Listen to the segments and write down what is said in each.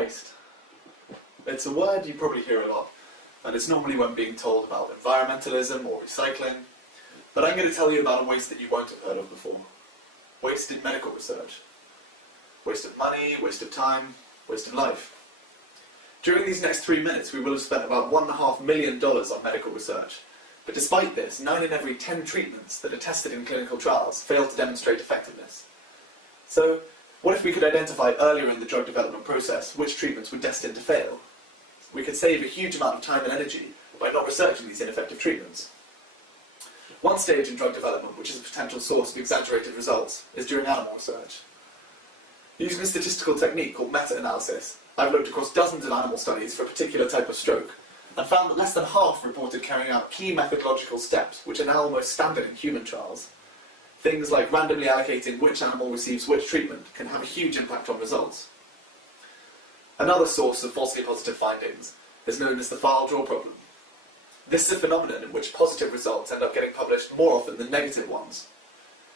waste. It's a word you probably hear a lot, and it's normally when being told about environmentalism or recycling, but I'm going to tell you about a waste that you won't have heard of before. Waste in medical research. Waste of money, waste of time, waste of life. During these next 3 minutes we will have spent about $1.5 million on medical research, but despite this, 9 in every 10 treatments that are tested in clinical trials fail to demonstrate effectiveness. So, what if we could identify earlier in the drug development process which treatments were destined to fail? We could save a huge amount of time and energy by not researching these ineffective treatments. One stage in drug development, which is a potential source of exaggerated results, is during animal research. Using a statistical technique called meta-analysis, I've looked across dozens of animal studies for a particular type of stroke, and found that less than half reported carrying out key methodological steps which are now almost standard in human trials. Things like randomly allocating which animal receives which treatment can have a huge impact on results. Another source of falsely positive findings is known as the file draw problem. This is a phenomenon in which positive results end up getting published more often than negative ones.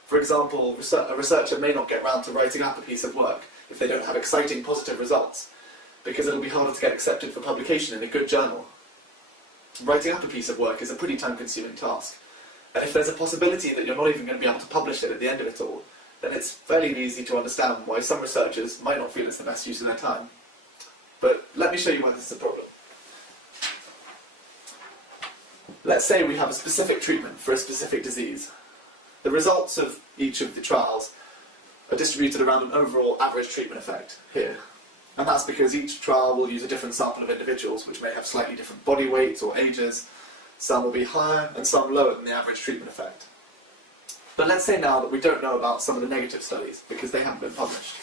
For example, a researcher may not get round to writing up a piece of work if they don't have exciting positive results, because it'll be harder to get accepted for publication in a good journal. Writing up a piece of work is a pretty time-consuming task, and if there's a possibility that you're not even going to be able to publish it at the end of it all, then it's fairly easy to understand why some researchers might not feel it's the best use of their time. But let me show you why this is a problem. Let's say we have a specific treatment for a specific disease. The results of each of the trials are distributed around an overall average treatment effect here. And that's because each trial will use a different sample of individuals which may have slightly different body weights or ages. Some will be higher and some lower than the average treatment effect. But let's say now that we don't know about some of the negative studies because they haven't been published.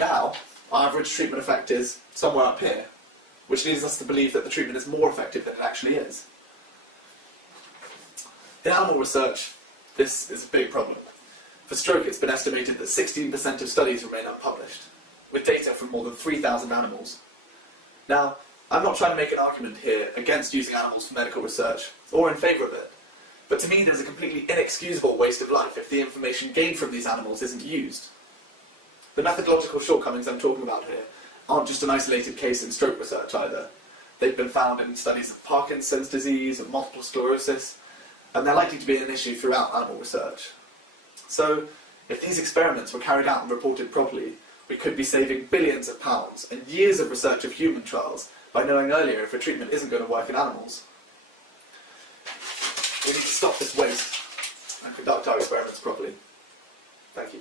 Now, our average treatment effect is somewhere up here, which leads us to believe that the treatment is more effective than it actually is. In animal research, this is a big problem. For stroke, it's been estimated that 16% of studies remain unpublished, with data from more than 3,000 animals. Now, I'm not trying to make an argument here against using animals for medical research, or in favour of it, but to me there's a completely inexcusable waste of life if the information gained from these animals isn't used. The methodological shortcomings I'm talking about here aren't just an isolated case in stroke research either. They've been found in studies of Parkinson's disease, of multiple sclerosis, and they're likely to be an issue throughout animal research. So, if these experiments were carried out and reported properly, we could be saving billions of pounds and years of research of human trials by knowing earlier if a treatment isn't going to work in animals. We need to stop this waste and conduct our experiments properly. Thank you.